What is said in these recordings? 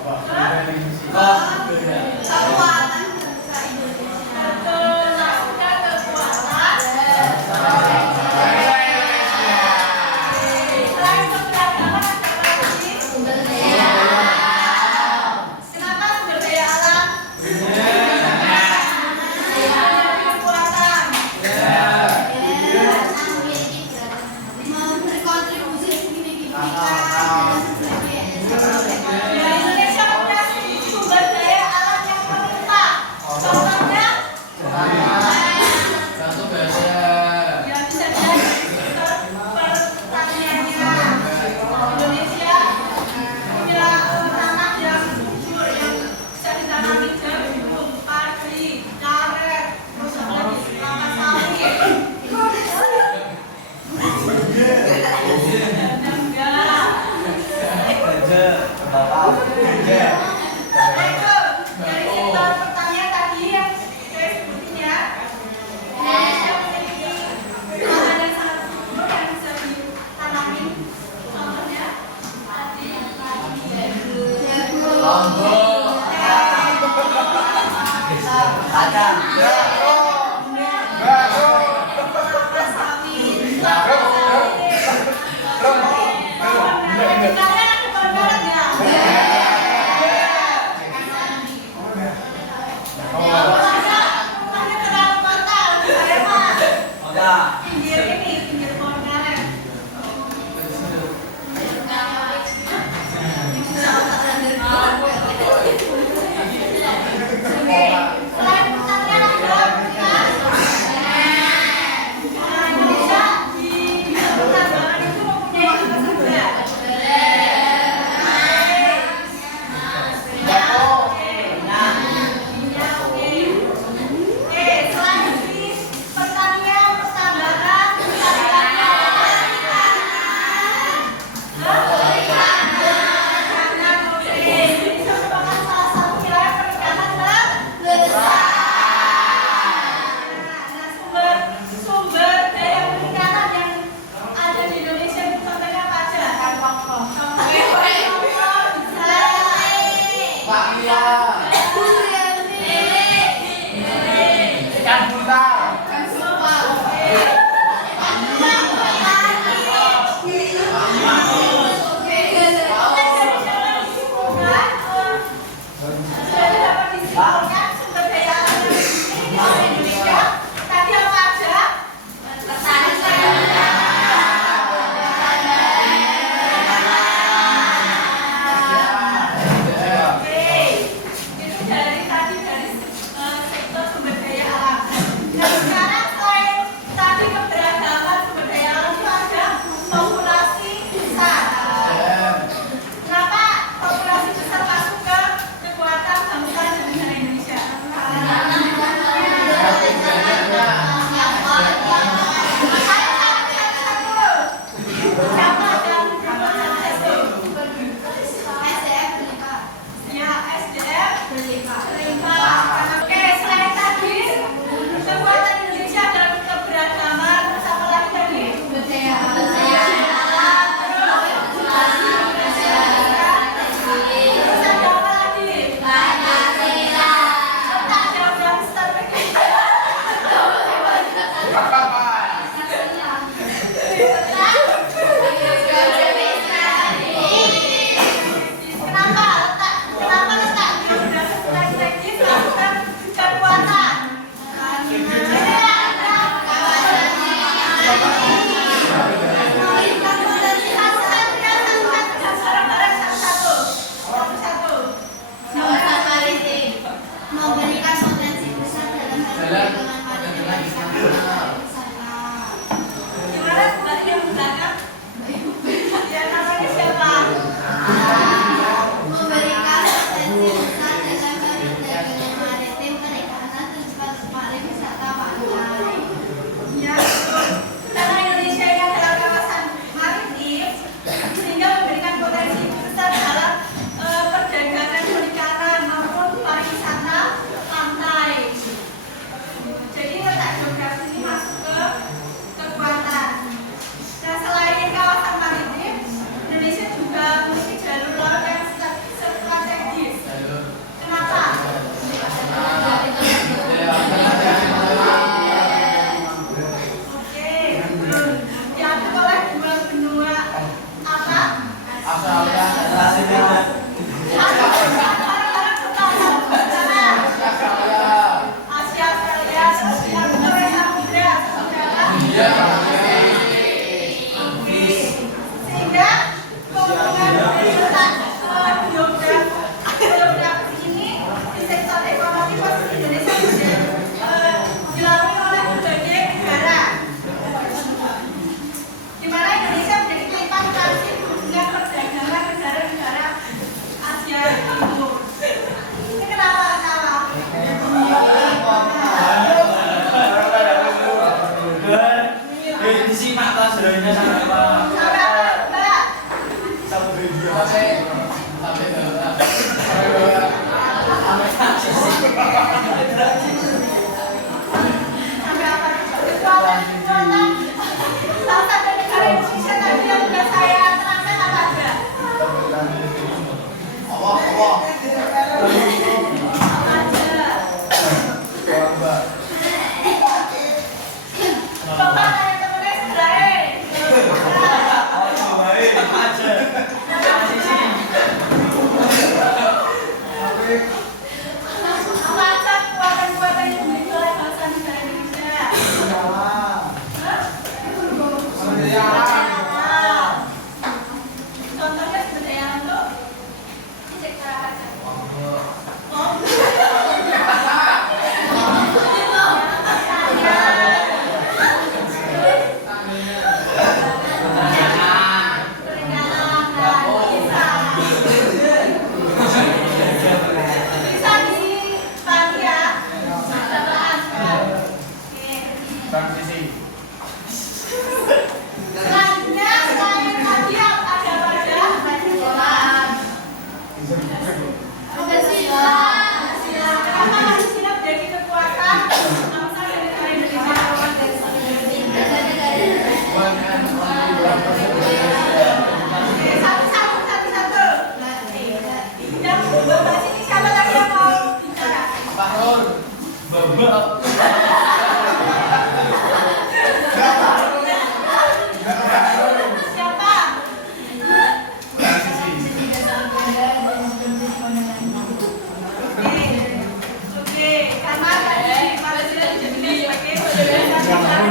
Kekuatan bangsa Indonesia. Kenapa sumber daya alam? Memberi kontribusi signifikan. Indonesia punya sumber daya alam yang melimpah. Contohnya, yang bisa dilihat dari sektor pertaniannya. Indonesia punya tanah yang subur yang bisa ditanami jagung, padi, karet, terus apa lagi? Kelapa sawit. Dari sektor pertanian tadi yang saya sebutin ya, Indonesia memiliki lahan yang sangat subur yang bisa ditanami. Contohnya tadi pinggir pohon karet. Selain pertanian ada Indonesia di bidang pertambangan itu mempunyai apa saja? Sampai apa? Kekuatan salah satu negara Indonesia tadi yang sudah saya terangkan apa aja? Apa aja? Coba tanya temennya sebelah. Apa aja kekuatan-kekuatan yang dimiliki oleh bangsa negara Indonesia? Contohnya seperti yang untuk sektor apa aja? Bisa dibagi ya. Transisi. Selanjutnya selain tadi ada apa aja? Pancasila. Kenapa Pancasila menjadi kekuatan bangsa dan negara Indonesia? Satu. Yang bahas ini siapa lagi yang mau bicara? Siapa? Oke, karena tadi Pancasila dijadikan sebagai dalam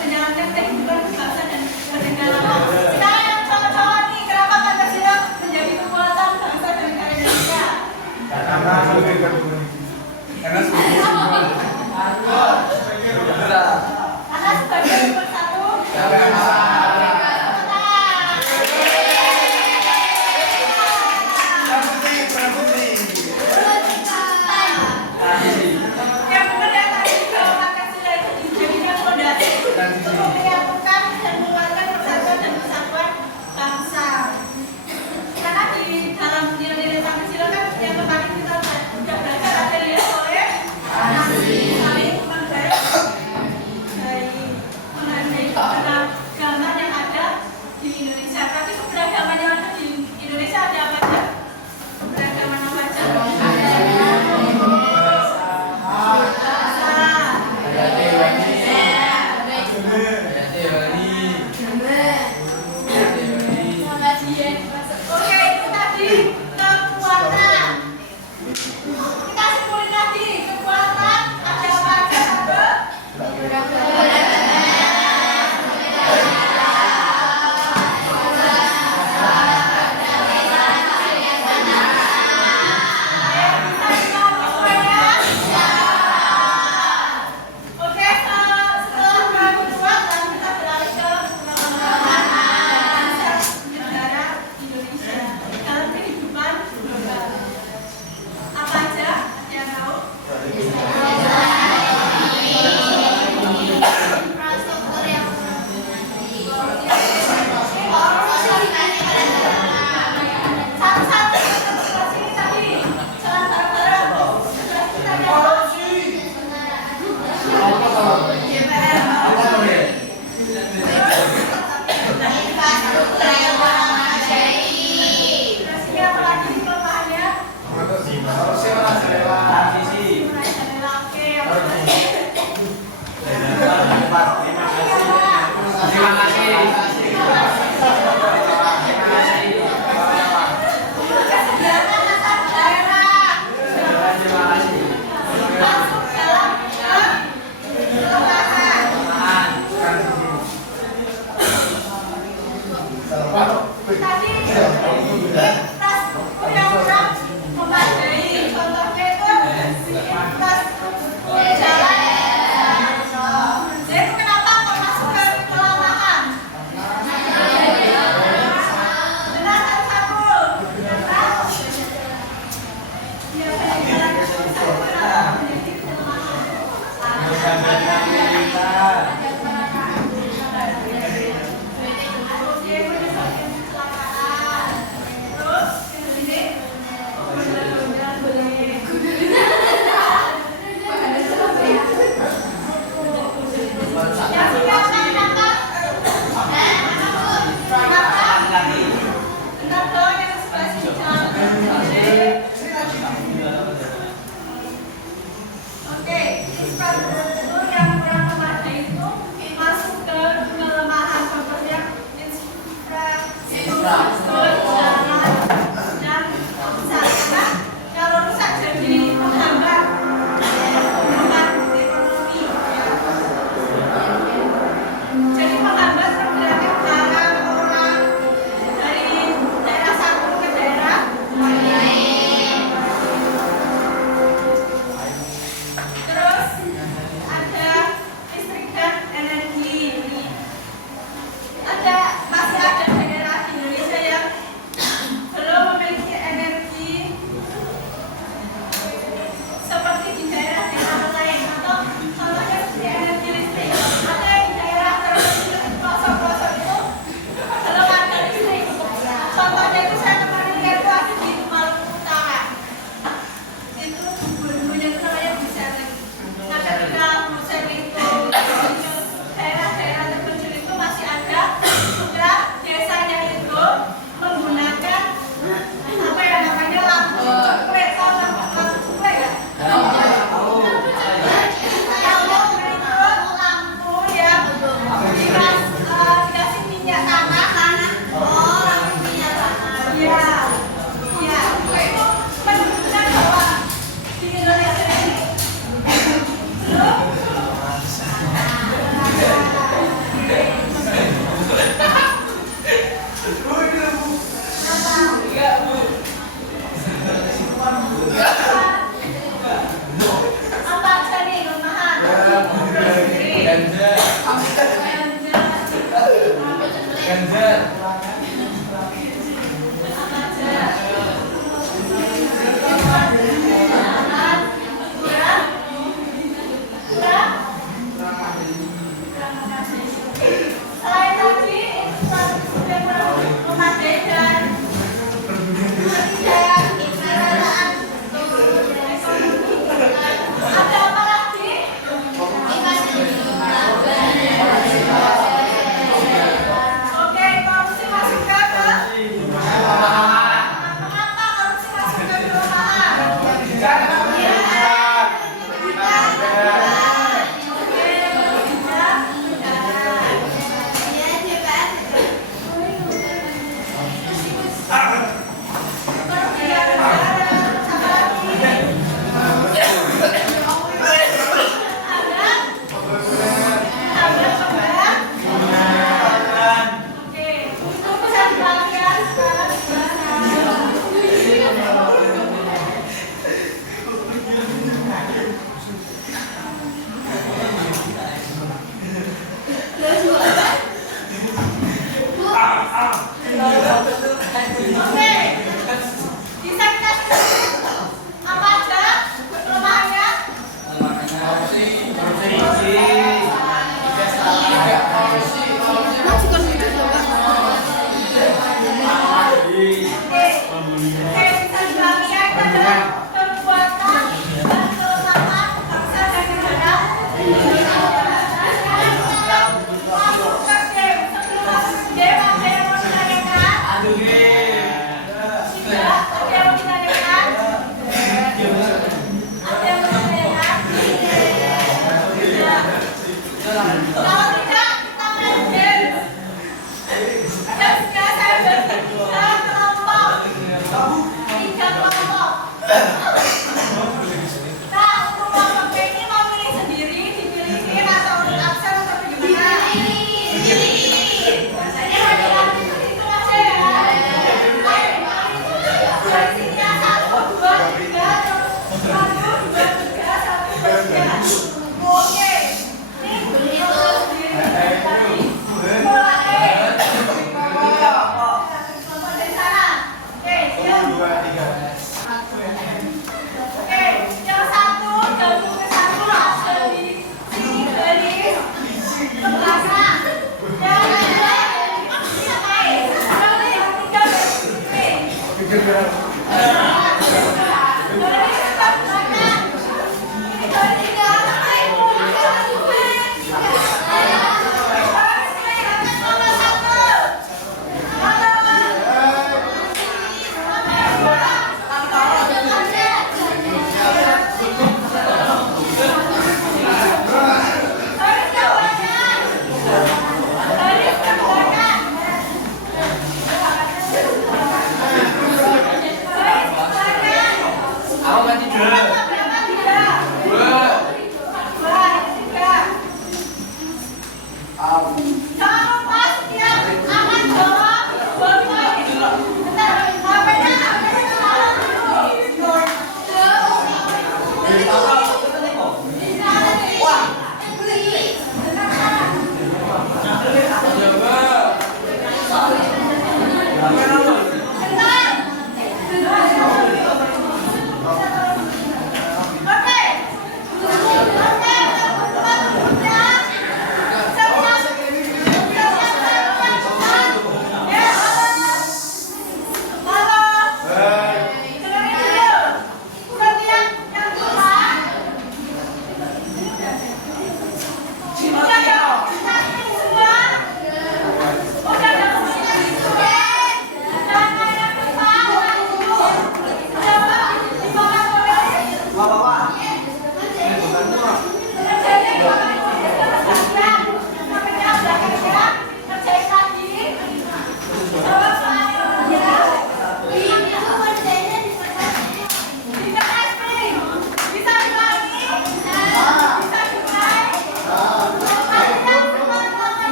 penjalankan kehidupan bangsa dan bernegara. Sekarang yang cowok-cowok nih, kenapa Pancasila menjadi kekuatan bangsa dan negara Indonesia? Karena sebagai Karena sebagai nomor satu. Yang benar ya tadi bahwa Pancasila itu dijadikan fondasi untuk menyatukan dan menguatkan persatuan dan kesatuan bangsa. Karena di dalam nilai-nilai Pancasila kan yang kemarin kita sudah belajar ada ya oleh saling menghargai keberagaman yang ada di Indonesia. Tapi keberagaman yang ada di Indonesia ada apa aja? Keberagaman apa aja? Oke, itu tadi kekuatan. Kita simpulin lagi kekuatan ada apa aja? Satu. Oke, setelah kekuatan kita beralih ke negara Indonesia dalam kehidupan global. Apa aja yang tahu? Satu-satu ini tadi jalan bareng-bareng. Kita jawab. Terusnya apa lagi kelemahannya? transisi. Oke, bisa diulangi ya. Itu adalah perbuatan dan kelemahan bangsa dan negara. Masuk ke game. Sebelum masuk ke game, ada yang mau ditanyakan? Tidak. Ada yang mau ditanyakan? Ada yang mau ditanyakan? Tidak. Kalau tidak, kita main game. Jam 3 saya bagi 3 kelompok. 3 kelompok. Nah, untuk kelompok B ini mau pilih sendiri, dipilihin atau urut absen atau bagaimana? Biasanya lagi-lagi itu aja ya. Dari sini ya, 1, 2, 3, 1, 2, 3, 1, 2, 3. Oke. Ini kelompok sendiri. Tadi mulai. Kelompok dari sana. Oke, siap. Oke, yang satu gabung ke satu langsung di sini garis ke belakang. Yang kedua ngapain? Yang tiga garis sini. Garis ke belakang. Ini garis tiga ngapain? Aku kan tidur.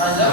Ada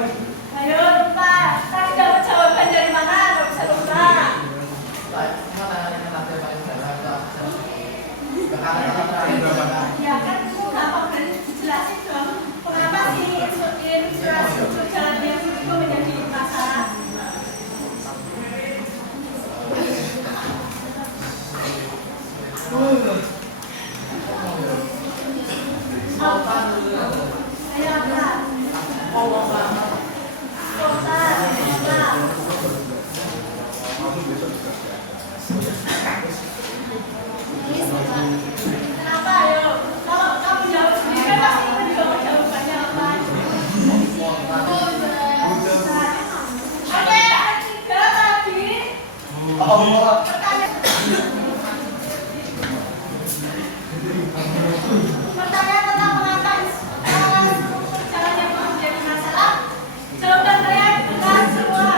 Ayo lupa. Tadi dapat jawaban dari mana? Gak bisa lupa. Ya kan itu kenapa berani dijelasin dong. Kenapa sih inspirasi untuk jalan yang itu menjadi masalah? Ayo apa? Kota. Kenapa? Ayo. Kalau kamu jawab sendiri kan pasti kamu juga mau jawabannya apa? Oke, tiga tadi. Pertanyaan tentang mengapa jalan yang menjadi masalah. Jawaban kalian benar semua.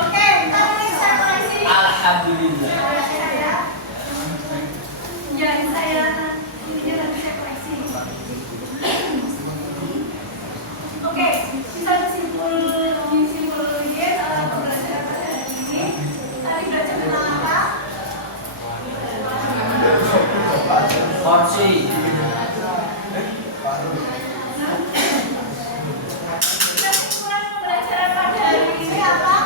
Oke, tadi saya koreksi. Alhamdulillah. Ya, saya ini tadi saya koreksi. Oke, bisa disimpul ya soal pembelajaran pada hari ini. Tadi belajar tentang apa? Porsi. Kesimpulan pembelajaran pada hari ini apa?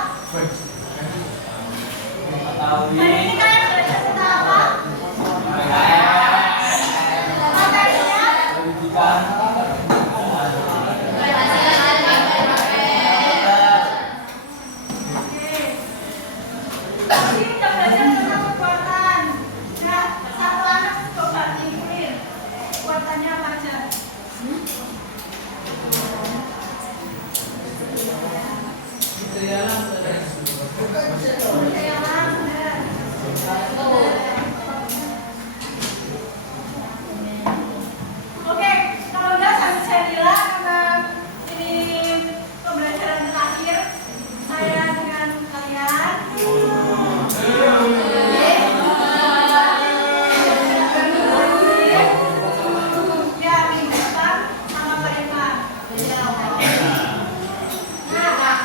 Mengetahui. Hari ini kalian belajar tentang apa? Materinya? Pendidikan. Oke. Tadi kita belajar tentang kekuatan. Nah, satu anak coba timurin. Kekuatannya apa aja? Oke, kalau enggak saya bilang karena ini pembelajaran terakhir saya dengan kalian. Ya, minggu depan sama Pak Irfan. Nah,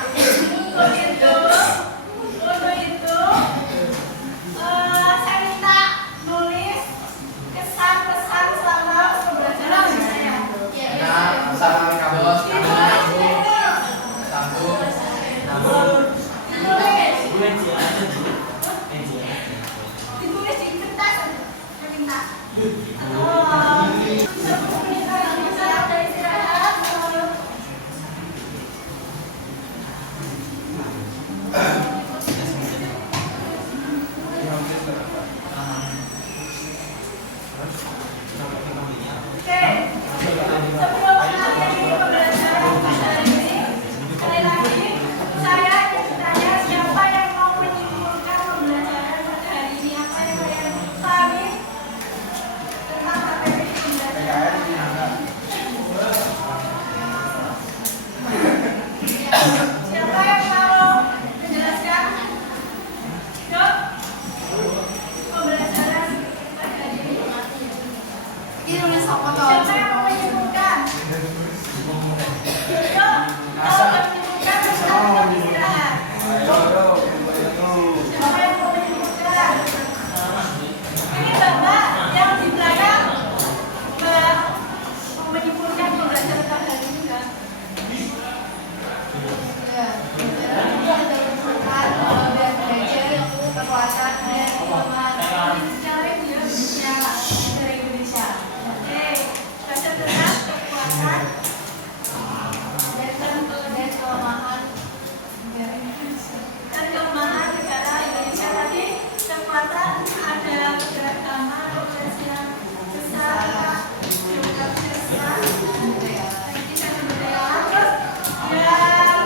untuk itu saya minta nulis kesan-kesan selama pembelajaran saya. Ditulis di kertas, saya minta. Ada istirahat. Oke, sebelum mengakhiri pembelajaran pada hari ini, sekali lagi saya ingin bertanya siapa yang mau menyimpulkan pembelajaran pada hari ini, apa yang kalian pahami tentang materi pembelajaran. Siapa yang mau menjelaskan? Yuk, pembelajaran pada hari ini. Siapa yang mau menyimpulkan? Yuk, kalau menyimpulkan kita istirahat. Siapa yang mau menyimpulkan? Ini Bapak yang di belakang, Mbak, mau menyimpulkan pembelajaran pada hari ini enggak? Oke, belajar tentang kekuatan dan kelemahan negara Indonesia. Tadi kekuatan ada keberagaman, toleransi yang besar, demokrasi besar, dan kita kebudayaan. Terus yang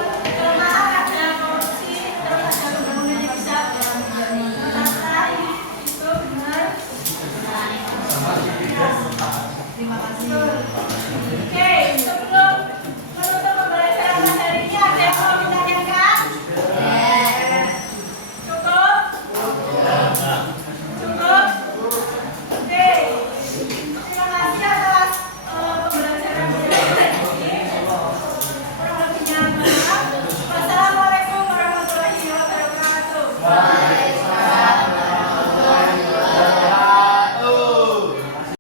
Alhamdulillah.